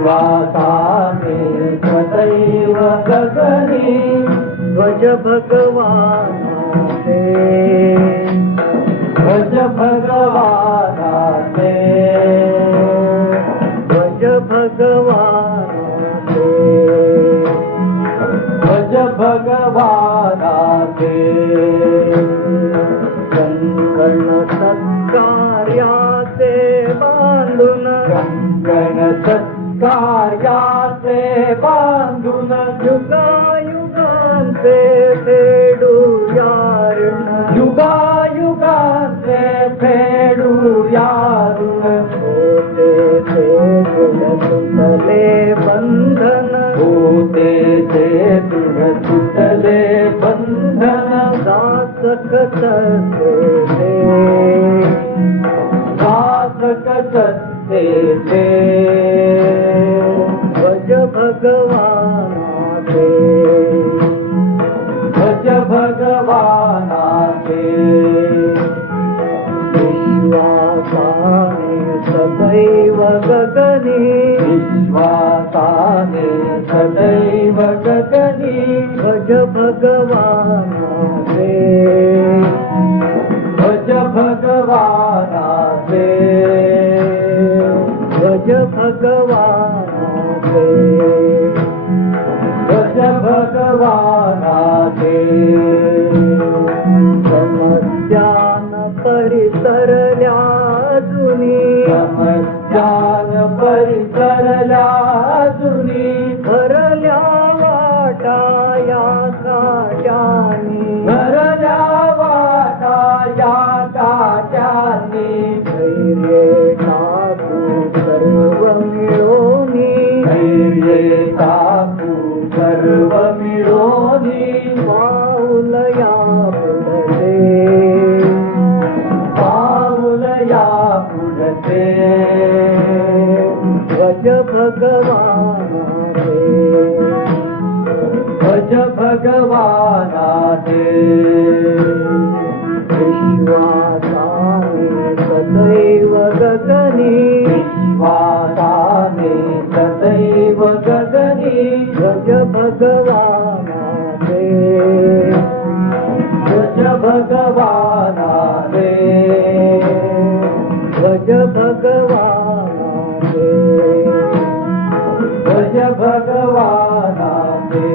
विश्वासाने सदैव गगनी ध्वज भगवानाचे ध्वज भगवानाचे ध्वज भगवानाचे ध्वज भगवानाचे कंकण सत्कार्याचे बांधून कंकण सत्कार्याचे बांधून युगायुगांचे फेडूया ऋण युगायुगांचे फेडूया ऋण होते ते दृढ तुटले बंधन होते ते दृढ तुटले बंधन दासक सत्ते दासक सत्ते ध्वज भगवानाचे ध्वज भगवानाचे विश्वासाने सदैव गगनी विश्वासाने सदैव गगनी ध्वज भगवानाचे ध्वज भगवानाचे ध्वज भगवानाचे ध्वज भगवानाचे समस्यान परिसरल्या जुनी समस्यान परिसरल्या जुनी भरल्या वाटा या काट्यानी भरल्या वाटा या काट्यानी धैर्य टाकू सर्व मिळोनी धैर्य टाकू सर्व मिळोनी पाऊल या पुढते पाऊल या पुढते ध्वज भगवानाचे ध्वज भगवानाचे विश्वासाने सदैव गगनी विश्वासाने सदैव गगनी ध्वज भगवानाचे ध्वज भगवानाचे ध्वज भगवानाचे ध्वज भगवानाचे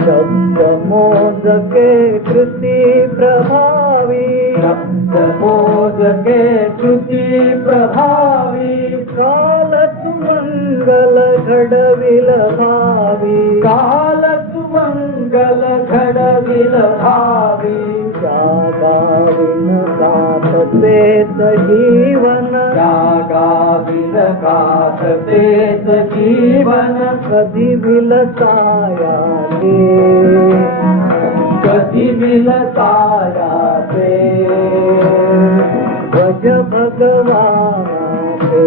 शब्द मोजके कृती प्रभावी शब्द मोजके कृती प्रभावी काल सुमंगल घडविल भावी काल सुमंगल घडविल भावी गाविन गाततेच जीवन गाविन गाततेच जीवन कधी विलसायाचे कधी विलसायाचे ध्वज भगवानाचे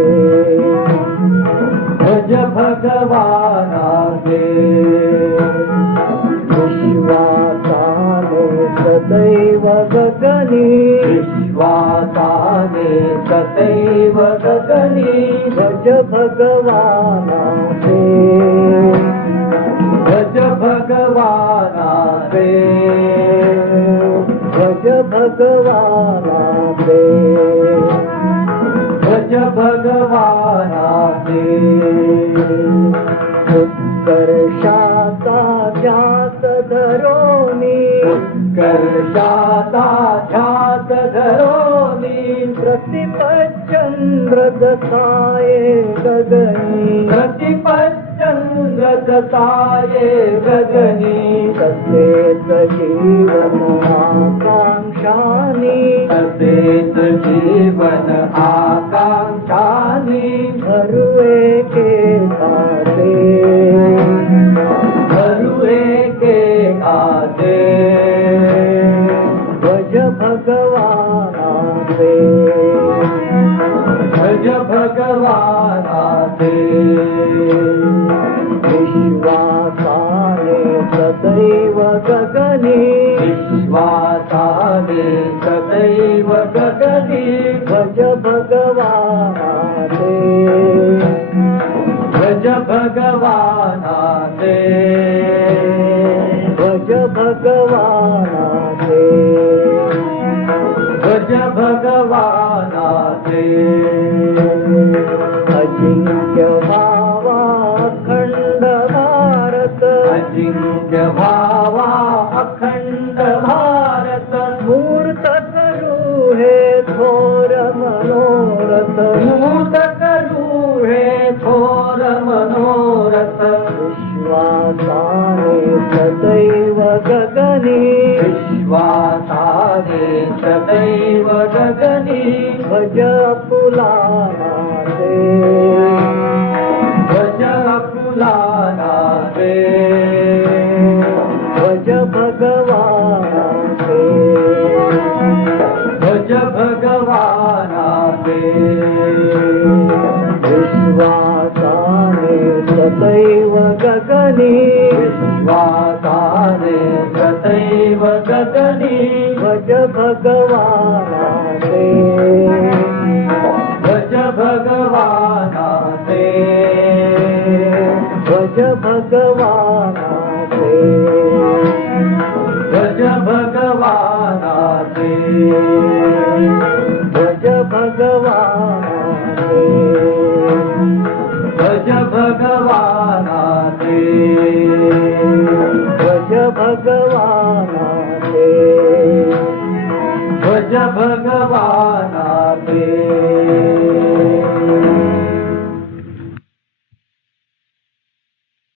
ध्वज भगवानाचे विश्वासाने सदैव गगनी विश्वासाने सदैव गगनी ध्वज भगवानाचे ध्वज भगवानाचे ध्वज भगवानाचे ध्वज भगवानाचे उत्कर्षाचा ध्यास धरोनी उत्कर्षाचा ध्यास धरोनी प्रतिपच्चंद्र जसाये गगनी प्रतिपच्चंद्र जसाये गगनी तसेच जीवन आकांक्षानी तसेच जीवन आकांक्षानी भरुए के काटे भरुए के काटे ध्वज भगवानाचे ध्वज भगवानाचे विश्वासाने सदैव गगनी विश्वासाने सदैव गगनी ध्वज भगवानाचे अजिंक्य भावा अखंड भारत अजिंक्य भावा अखंड भारत मूर्त करू हे थोर मनोरथ मूर्त करू हे थोर मनोरथ विश्वासाने सदैव गगनी विश्वासाने सदैव गगनी भज फुलाना दे भज फुलाना दे भज भगवाना दे भज भगवाना दे विश्वासाने सदैव गगनी विश्वासाने सदैव गगनी भज भगवाना दे भज भगवाना दे भज भगवाना दे भज भगवाना दे भज भगवाना दे भज भगवाना दे भज भगवाना दे भज भगवाना